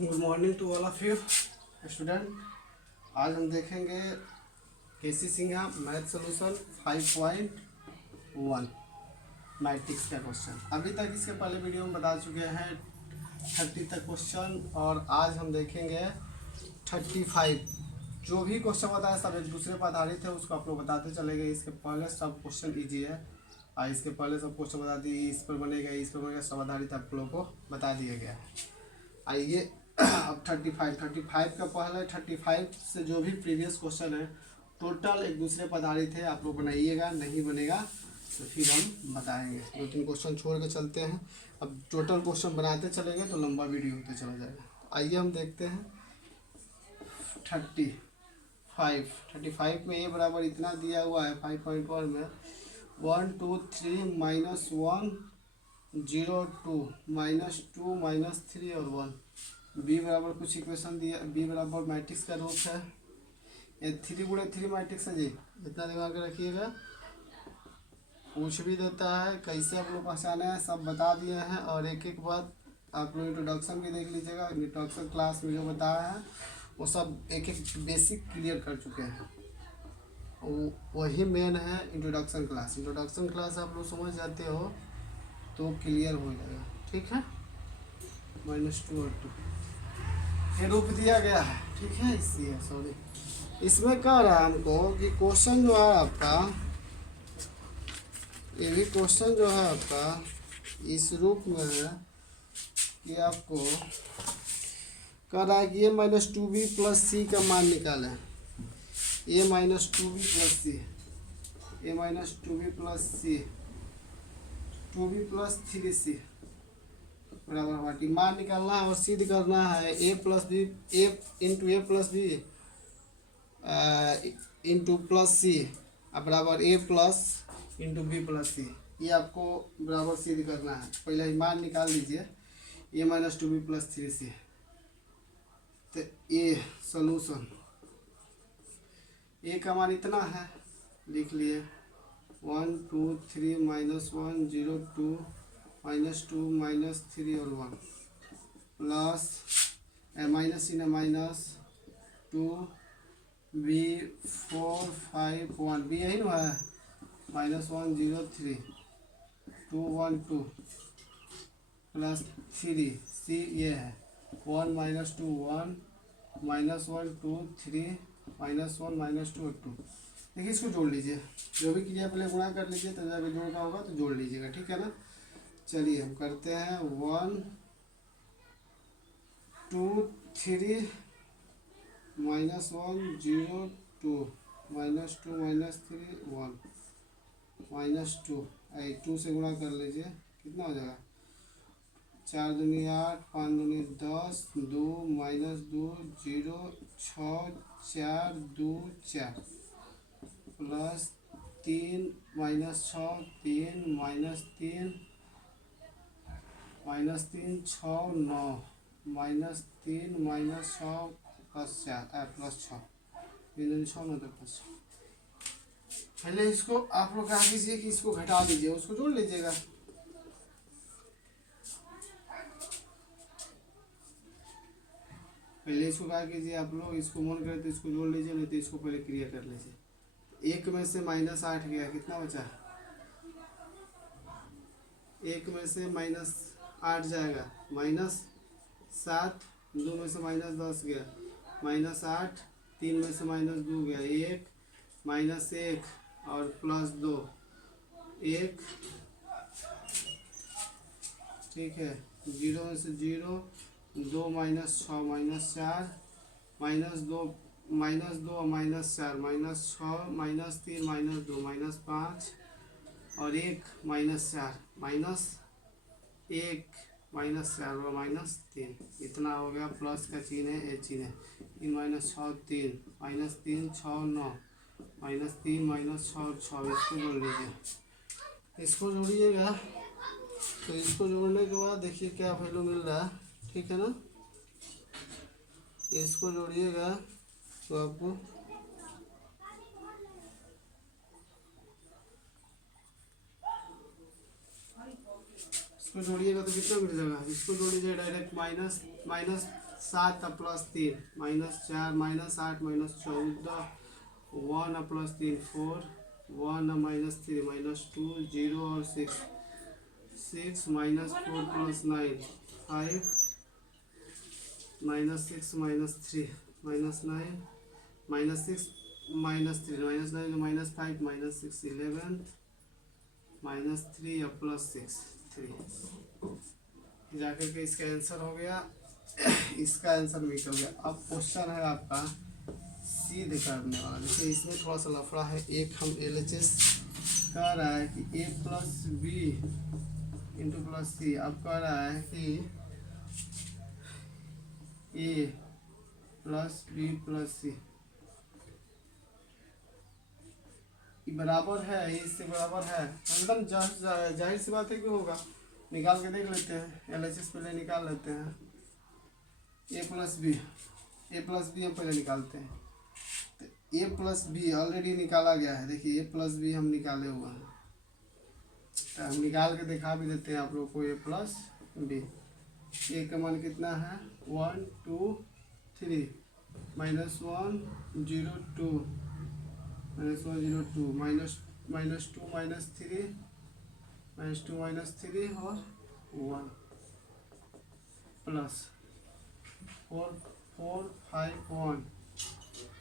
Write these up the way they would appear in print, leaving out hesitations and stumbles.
Good morning to all of you student. आज हम देखेंगे KC Sinha math solution 5.1 matrix का क्वेश्चन। अभी तक इसके पहले वीडियो में बता चुके हैं 30 तक क्वेश्चन, और आज हम देखेंगे 35। जो भी क्वेश्चन बताया सब एक दूसरे पर आधारित है, उसको आप लोग बताते चले गए। इसके पहले सब क्वेश्चन ईजी है, और इसके पहले सब क्वेश्चन बता दिए, इस पर बनेगा, इस पर बनेगा, सब आधारित आप लोगों को बता दिया गया है। आइए अब 35 का पहले 35 से जो भी प्रीवियस क्वेश्चन है टोटल एक दूसरे पर आधारित है। आप लोग बनाइएगा, नहीं बनेगा तो फिर हम बताएंगे। 2-3 क्वेश्चन छोड़ के चलते हैं। अब टोटल क्वेश्चन बनाते चलेंगे तो लंबा वीडियो होते चला जाएगा। आइए हम देखते हैं 35 में ए बराबर इतना दिया हुआ है 5.1 में 1 2 3 -1 0 2 -2 -3 और 1। बी बराबर कुछ इक्वेशन दिया, बी बराबर मैट्रिक्स का रूप है, ये 3 × 3 मैट्रिक्स है जी, इतना दिमाग में रखिएगा। पूछ भी देता है, कैसे आप लोग पहचाने हैं सब बता दिए हैं। और एक एक बात आप लोग इंट्रोडक्शन भी देख लीजिएगा। इंट्रोडक्शन क्लास में जो बताया है वो सब एक एक बेसिक क्लियर कर चुके हैं, वही मेन है इंट्रोडक्शन क्लास। इंट्रोडक्शन क्लास आप लोग समझ जाते हो तो क्लियर हो जाएगा, ठीक है। -2 और 2 ये रूप दिया गया है, ठीक है। इसलिए सॉरी, इसमें कह रहा है हमको कि क्वेश्चन जो है आपका, ये भी क्वेश्चन जो है आपका इस रूप में है कि आपको कह रहा है कि ये -2b + c का मान निकालें। ये -2b + c, ये -2b + c, 2b + 3c बराबर वाटी मान निकालना है और सिद्ध करना है। a + b, a × a + b × +c बराबर a + b + c। ये आपको बराबर सिद्ध करना है। पहले ही मान निकाल लीजिए, a -2b + 3c। तो ए सोल्यूशन, ए का मान इतना है, लिख लिए 1 2 3 -1 0 2 -2 -3 और 1 प्लस माइनस इन माइनस 2 b 4 5 1 b यही ना है, -1 0 3 2 1 2 प्लस 3 c ये है 1 -2 1 -1 2 3 -1 -2 और 2। देखिए इसको जोड़ लीजिए, जो भी क्रिया पहले गुणा कर लीजिए, तो जब जोड़ना होगा तो जोड़ लीजिएगा, ठीक है ना। चलिए हम करते हैं 1 2 3 -1 0 2 -2 -3 1 -2 2 से गुणा कर लीजिए, कितना हो जाएगा 4 दूनी 8 5 दूनी 10 2 -2 0 6 4 2 4 प्लस 3 -6 3 -3 -3 6 9 -3 -6 + 4 +6 3 6 9 +6। पहले इसको आप लोग क्या कीजिए कि इसको घटा दीजिए, उसको जोड़ लीजिएगा। पहले इसको क्या कीजिए आप लोग, इसको मन करे तो इसको जोड़ लीजिए, नहीं तो इसको पहले क्लियर कर लीजिए। 1 में से -8 गया, कितना बचा, 1 में से -8 जाएगा, -7 2 में से -10 गया, -8 3 में से -2 गया, 1 -1 और +2 1, ठीक है। 0 में से 0 2 -6 -4 -2 -2 -4 -6 -3 -2 -5 और 1 -4 -1 -4 और -3, इतना हो गया। प्लस का चिन्ह है, ये चिन्ह है 3 -6 3 -3 6 9 -3 -6 और 6। इसको जोड़ लीजिए, इसको जोड़िएगा। तो इसको जोड़ने के बाद देखिए क्या वैल्यू मिल रहा है, ठीक है ना। इसको जोड़िएगा तो आपको इसको जोड़िएगा तो कितना मिल जाएगा, इसको जोड़ लीजिए डायरेक्ट -7 7 प्लस 3 -4 -8 -14 1 प्लस 3 4 1 -3 -2 0 और 6 6 -4 प्लस 9 5 -6 -3 -9 -6 -3 -9 -5 -6 11 -3 और प्लस 6 3 जाकर के इसका आंसर हो गया। इसका आंसर निकल गया। अब क्वेश्चन है आपका सीध करने वाला। जैसे इसमें थोड़ा सा लफड़ा है। एक हम LHS कह रहा है कि a plus B into plus C. अब कह रहा है कि a plus B plus C बराबर है, इससे बराबर है। एकदम जाहिर सी बात है कि होगा। निकाल के देख लेते हैं। LHS पहले निकाल लेते हैं। a प्लस बी हम पहले निकालते हैं। तो a प्लस बी ऑलरेडी निकाला गया है। देखिए a प्लस बी हम निकाले हुए हैं। तो हम निकाल के दिखा भी देते हैं आप लोग को। a प्लस बी, a का मान कितना है 1 2 3 -1 0 2 -1 0 2 -2 -3 और 1 प्लस 4 4 5 1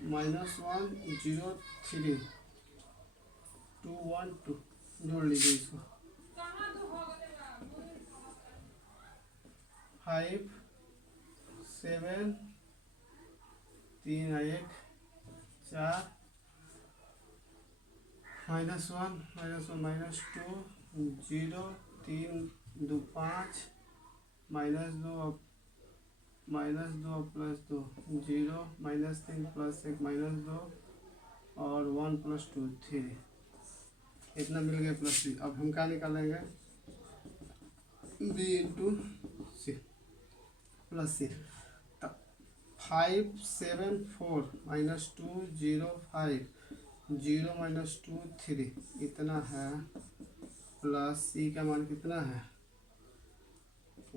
-1 0 3 2 1 2 जोड़ लीजिए इसको। 5 7 3 1 4 -1 -2 0 3 2 5 -2 प्लस 2 0 -3 प्लस 1 -2 और 1 प्लस 2 3। इतना मिल गया प्लस बी। अब हम क्या निकालेंगे बी इंटू सी प्लस सी। 5 7 4 -2 0 5 0 -2 3 इतना है। प्लस सी का मान कितना है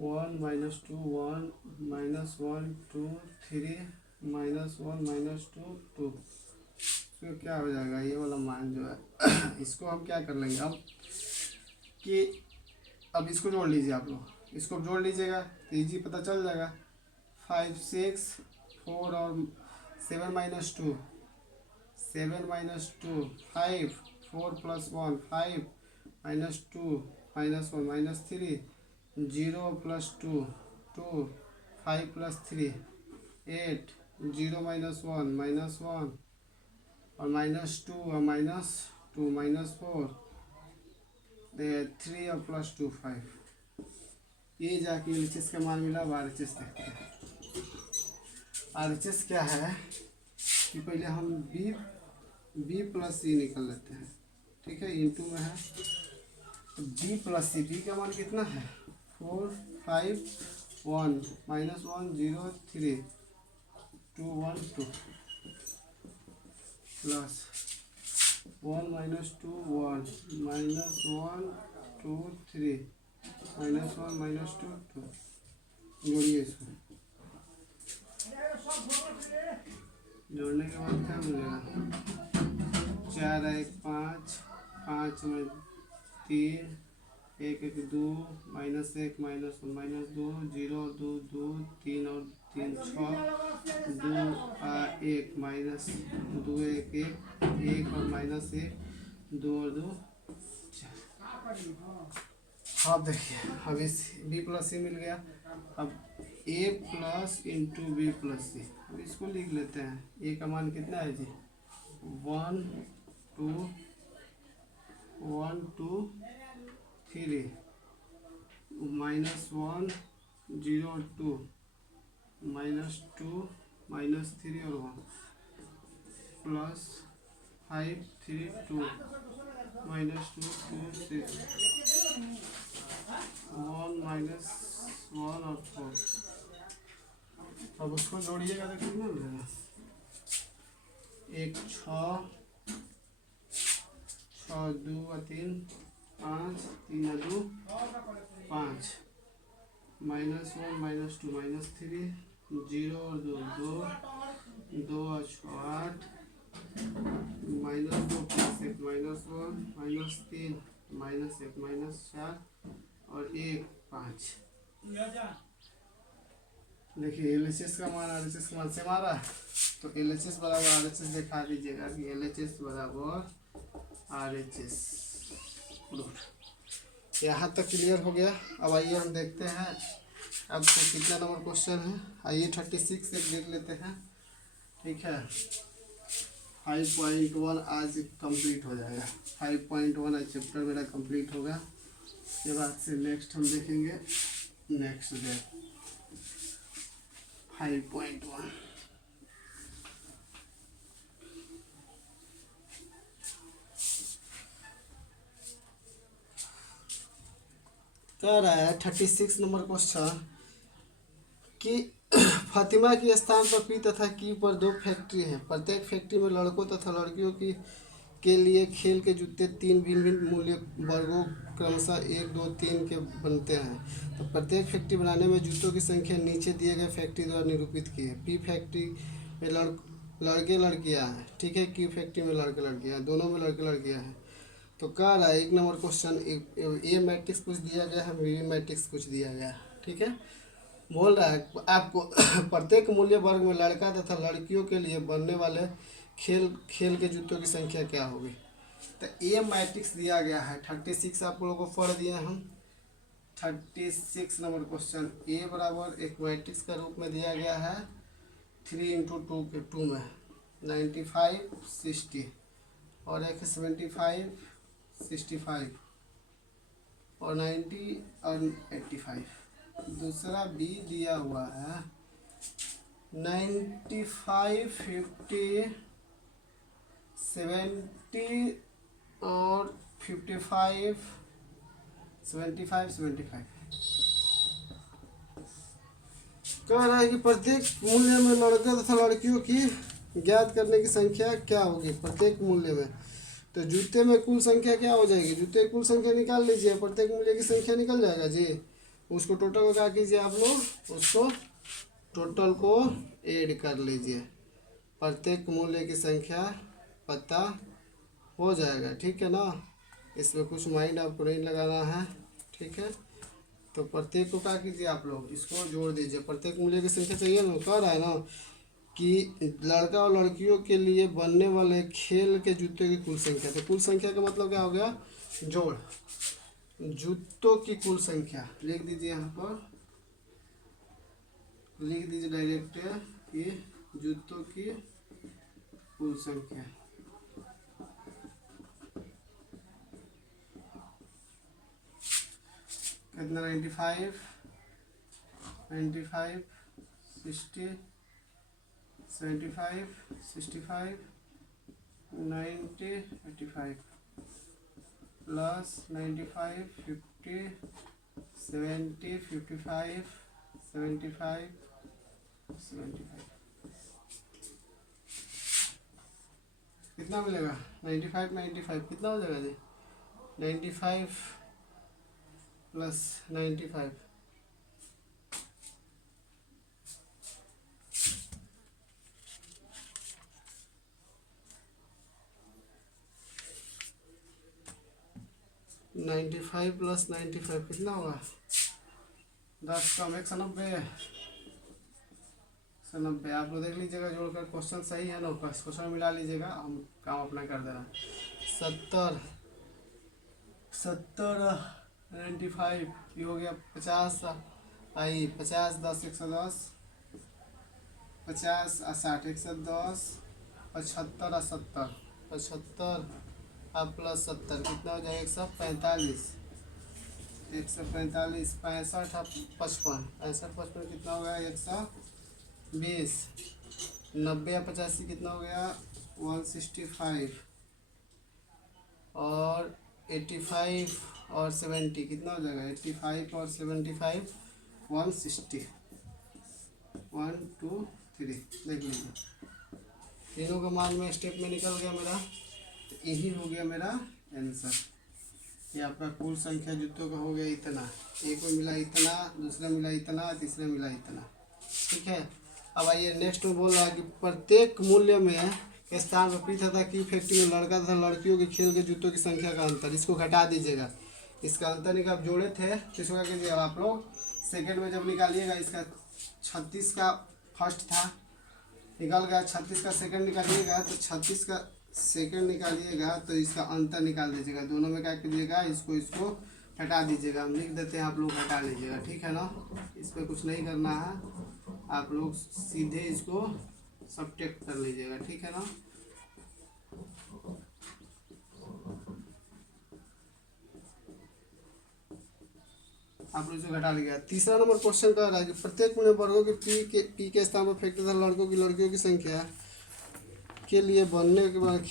1 -2 1 -1 2 3 -1 -2 2। तो क्या हो जाएगा ये वाला मान जो है। इसको हम क्या कर लेंगे अब कि अब इसको जोड़ लीजिए आप लोग। इसको जोड़ लीजिएगा तो इजी पता चल जाएगा। 5 6 4 और 7 -2 5 4 प्लस 1 5 -2 -1 -3 0 प्लस 2 2 5 प्लस 3 8 0 -1 -1 और -2 और -2 -4 3 और प्लस 2 5। ये जाके LHS का मान मिला। अब RHS देखते हैं। RHS क्या है कि पहले हम B प्लस सी निकल लेते हैं। ठीक है, इंटू में है B प्लस सी। B का मान कितना है 4 5 1 -1 0 3 2 1 2 प्लस 1 -2 1 -1 2 3 -1 -2 2। जोड़िए इसको। जोड़ने के बाद क्या मिलेगा 4 1 5 5 में 3 1 1 2 -1 -1 -2 0 2 2 3 और 3 6 2 1 -2 1 1 1 और -1 2 और 2 4। अब देखिए अब इस B प्लस सी मिल गया। अब A plus into B plus C. अब इसको लिख लेते हैं। A का मान कितना है जी 1 2 1 2 3 -1 0 2 -2 -3 और 1 प्लस 5 3 2 -2 2 6 1 -1 और 4। अब उसको जोड़िएगा तो कितना मिलेगा 1 6 6 2 3 5 3 2 5 -1 -2 -3 जीरो और दो दो, दो और छः आठ, माइनस दो प्लस एक माइनस वन, माइनस तीन, माइनस एक माइनस चार और एक पाँच। देखिए एल एच एस का मान आर एच एस का मान से मारा, तो एल एच एस बराबर आर एच एस दिखा दीजिएगा कि एल एच एस बराबर आर एच एस। यहाँ तक क्लियर हो गया। अब आइए हम देखते हैं अब तो कितना नंबर क्वेश्चन है। आइए 36 एक देख लेते हैं। ठीक है, 5.1 आज कंप्लीट हो जाएगा। 5.1 आज चैप्टर मेरा कंप्लीट होगा। इसके बाद से नेक्स्ट हम देखेंगे नेक्स्ट डे 5.1। कह रहा है 36 नंबर क्वेश्चन कि फातिमा के स्थान पर पी तथा क्यू पर दो फैक्ट्री हैं। प्रत्येक फैक्ट्री में लड़कों तथा लड़कियों की के लिए खेल के जूते तीन भिन्न भिन्न मूल्य वर्गों क्रमशः 1, 2, 3 के बनते हैं। तो प्रत्येक फैक्ट्री बनाने में जूतों की संख्या नीचे दिए गए फैक्ट्री द्वारा निरूपित की है। पी फैक्ट्री में लड़के लड़कियां हैं। ठीक है, क्यू फैक्ट्री में लड़के लड़कियां हैं, दोनों में लड़के लड़कियां हैं। तो कह रहा है 1 नंबर क्वेश्चन ए मैट्रिक्स कुछ दिया गया है, बी मैट्रिक्स कुछ दिया गया है। ठीक है, बोल रहा है आपको प्रत्येक मूल्य वर्ग में लड़का तथा लड़कियों के लिए बनने वाले खेल के जूतों की संख्या क्या होगी। तो ए मैट्रिक्स दिया गया है 36, आप लोगों को पढ़ दिए हम। 36 नंबर क्वेश्चन ए बराबर एक मैट्रिक्स का रूप में दिया गया है 3 इंटू 2 के 2 में 95 60 और एक 75 65 और 90 और 85। दूसरा बी दिया हुआ है 95 50 70 और 55 75 75। कह रहा है कि प्रत्येक मूल्य में लड़का तथा लड़कियों की ज्ञात करने की संख्या क्या होगी प्रत्येक मूल्य में। तो जूते में कुल संख्या क्या हो जाएगी, जूते की कुल संख्या निकाल लीजिए, प्रत्येक मूल्य की संख्या निकल जाएगा जी। उसको टोटल को क्या कीजिए आप लोग, उसको टोटल को ऐड कर लीजिए, प्रत्येक मूल्य की संख्या पता हो जाएगा। ठीक है ना, इसमें कुछ माइंड आपको नहीं लगाना है। ठीक है, तो प्रत्येक को क्या कीजिए आप लोग, इसको जोड़ दीजिए, प्रत्येक मूल्य की संख्या चाहिए ना। कह रहा है ना कि लड़का और लड़कियों के लिए बनने वाले खेल के जूते की कुल संख्या। तो कुल संख्या का मतलब क्या हो गया, जोड़, जूतों की कुल संख्या लिख दीजिए, यहाँ पर लिख दीजिए डायरेक्ट ये जूतों की कुल संख्या। कितना 95 60 75 65 90 85 प्लस 95 50 70 55 75 75 कितना मिलेगा 95 95 कितना हो जाएगा जी 95 प्लस 95 95 प्लस 95 कितना होगा 10 कम 190 190। आप लोग देख लीजिएगा जोड़कर, क्वेश्चन सही है ना, क्वेश्चन मिला लीजिएगा, हम काम अपना कर देना। 70 95 ये हो गया 50 आई 50 10 110 50 और 60 110 75 और 70 75 अब प्लस 70 कितना हो जाएगा 145 145 65 और 55 65 55 कितना हो गया 120 90 या 85 कितना हो गया 165 और 85 और 70 कितना हो जाएगा 85 और 75 160 1 2 3 देख लीजिए, तीनों का मान में स्टेप में निकल गया मेरा। तो यही हो गया मेरा आंसर। ये आपका कुल संख्या जूतों का हो गया इतना, एक में मिला इतना, दूसरा मिला इतना, तीसरा मिला इतना। ठीक है। अब आइए नेक्स्ट में बोल रहा है कि प्रत्येक मूल्य में स्थान पर पी तथा की फैक्ट्री में लड़का तथा लड़कियों के खेल के जूतों की संख्या का अंतर, इसको घटा दीजिएगा। इसका अंतर निकाल जोड़े थे तो इसको क्या कीजिएगा आप लोग सेकेंड में जब निकालिएगा, इसका 36 का फर्स्ट था निकल गया, 36 का सेकंड निकालिएगा तो 36 का सेकंड निकालिएगा तो इसका अंतर निकाल दीजिएगा। दोनों में क्या कीजिएगा, इसको हटा दीजिएगा। हम लिख देते हैं, आप लोग हटा लीजिएगा, ठीक है ना। इस पर कुछ नहीं करना है, आप लोग सीधे इसको सब्ट्रैक्ट कर लीजिएगा, ठीक है ना। आप लोग इसे घटा लिया। तीसरा नंबर क्वेश्चन कह रहा है कि प्रत्येक मूल्य वर्गों के पी के स्थान पर फैक्ट्री तथा लड़कियों की संख्या के लिए बनने के बाद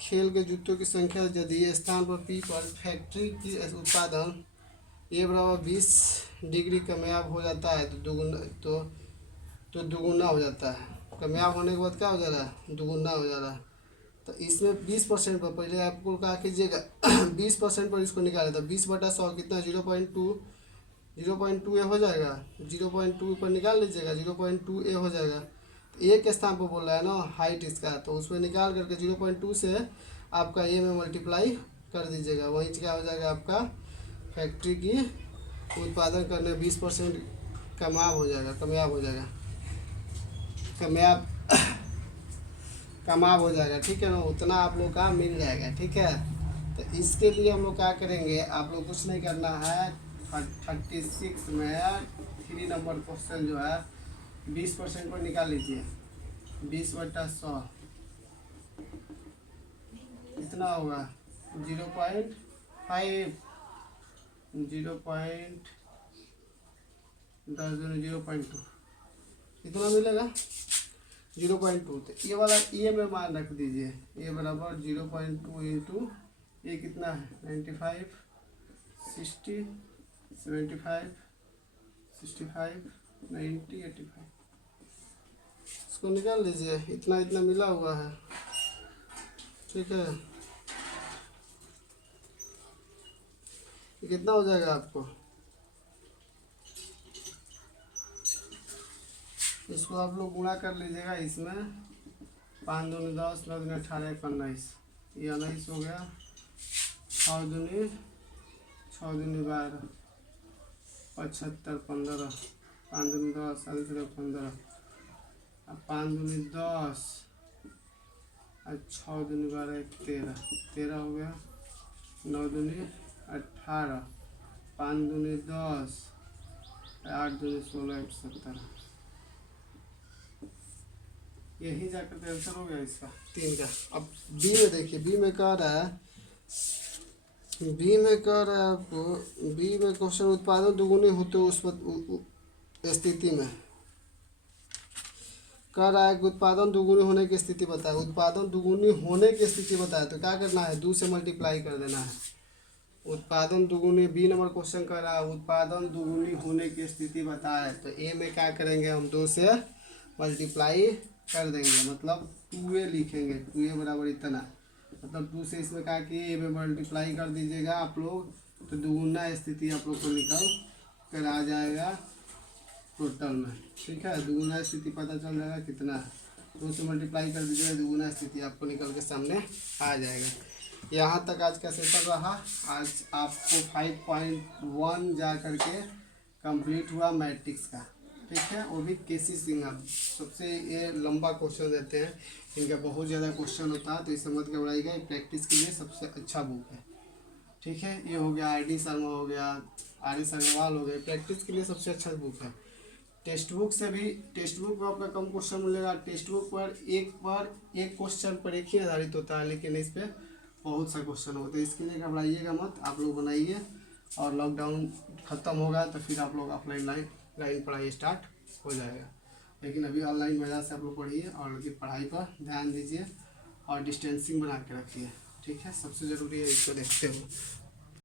खेल के जूतों की संख्या यदि स्थान पर पी पर फैक्ट्री की उत्पादन ए बराबर 20 डिग्री कामयाब हो जाता है तो दुगुना हो जाता है। कामयाब होने के बाद क्या हो जा रहा है, दुगुना हो जा रहा है। तो इसमें 20% पर पहले आपको क्या कीजिएगा 20% पर इसको निकाले तो 20/100 कितना 0.2 ए हो जाएगा। 0.2 पर निकाल लीजिएगा, 0.2 ए हो जाएगा। तो ए के स्थान पर बोल रहा है ना हाइट इसका, तो उसमें निकाल करके 0.2 से आपका ए में मल्टीप्लाई कर दीजिएगा। वहीं क्या हो जाएगा आपका फैक्ट्री की उत्पादन करने 20% कामयाब हो जाएगा, कामयाब हो जाएगा, ठीक है ना। उतना आप लोग का मिल जाएगा, ठीक है। तो इसके लिए हम लोग क्या करेंगे, आप लोग कुछ नहीं करना है। 36 में 3 नंबर क्वेश्चन जो है 20% पर निकाल लीजिए। 20/100 कितना होगा 0.5 0.2 कितना मिलेगा 0.2। तो ये वाला ये में मान रख दीजिए, ये बराबर 0.2 इंटू ये कितना है 95 60 75 65 90 85, इसको निकाल लीजिए। इतना इतना मिला हुआ है, ठीक है। ये कितना हो जाएगा आपको, इसको आप लोग गुणा कर लीजिएगा। इसमें 5 दूनी 10 9 दूनी 18 1 19, ये 19 हो गया। 6 दूनी 12 75 15, 5 दूनी 10 15, 5 दूनी 10 और 6 दूनी 12 13 हो गया। 9 दूनी 18, 5 दूनी 10, 8 दूनी 16 17, यही जाकर आंसर हो गया इसका 3 का। अब बी में देखिए, बी में कह रहा है आपको, बी में क्वेश्चन उत्पादन दुगुनी होते उस स्थिति में कह रहा है कि उत्पादन दुगुनी होने की स्थिति बताए। उत्पादन दुगुनी होने की स्थिति बताए तो क्या करना है, 2 से मल्टीप्लाई कर देना है। उत्पादन दुगुनी, बी नंबर क्वेश्चन कर रहा है उत्पादन दुगुनी होने की स्थिति बताए, तो ए में क्या करेंगे हम 2 से मल्टीप्लाई कर देंगे, मतलब 2a लिखेंगे। 2a बराबर इतना, मतलब 2 से इसमें क्या कि ए में मल्टीप्लाई कर दीजिएगा आप लोग, तो दुगुना स्थिति आप लोग को निकल कर आ जाएगा टोटल में, ठीक है। दुगुना स्थिति पता चल जाएगा कितना है, 2 से मल्टीप्लाई कर दीजिएगा, दुगुना स्थिति आपको निकल के सामने आ जाएगा। यहाँ तक आज का सेशन रहा। आज आपको 5.1 जा करके कंप्लीट हुआ मैट्रिक्स का, ठीक है। वो भी केसी सिंह सबसे ये लंबा क्वेश्चन देते हैं, इनका बहुत ज़्यादा क्वेश्चन होता है, तो इसे मत घबराइएगा। प्रैक्टिस के लिए सबसे अच्छा बुक है, ठीक है। ये हो गया RD शर्मा, हो गया RS अग्रवाल, हो गया। प्रैक्टिस के लिए सबसे अच्छा बुक है। टेक्स्ट बुक से भी, टेक्स्ट बुक में आपका कम क्वेश्चन मिलेगा। टेक्स्ट बुक पर एक क्वेश्चन पर एक ही आधारित होता है, लेकिन इस पर बहुत सा क्वेश्चन होता है। इसके लिए घबराइएगा मत, आप लोग बनाइए। और लॉकडाउन ख़त्म होगा तो फिर आप लोग ऑफलाइन लाइन पढ़ाई स्टार्ट हो जाएगा, लेकिन अभी ऑनलाइन वजह से आप लोग पढ़िए और पढ़ाई पर ध्यान दीजिए और डिस्टेंसिंग बना के रखिए, ठीक है। सबसे ज़रूरी है, इसको देखते हो।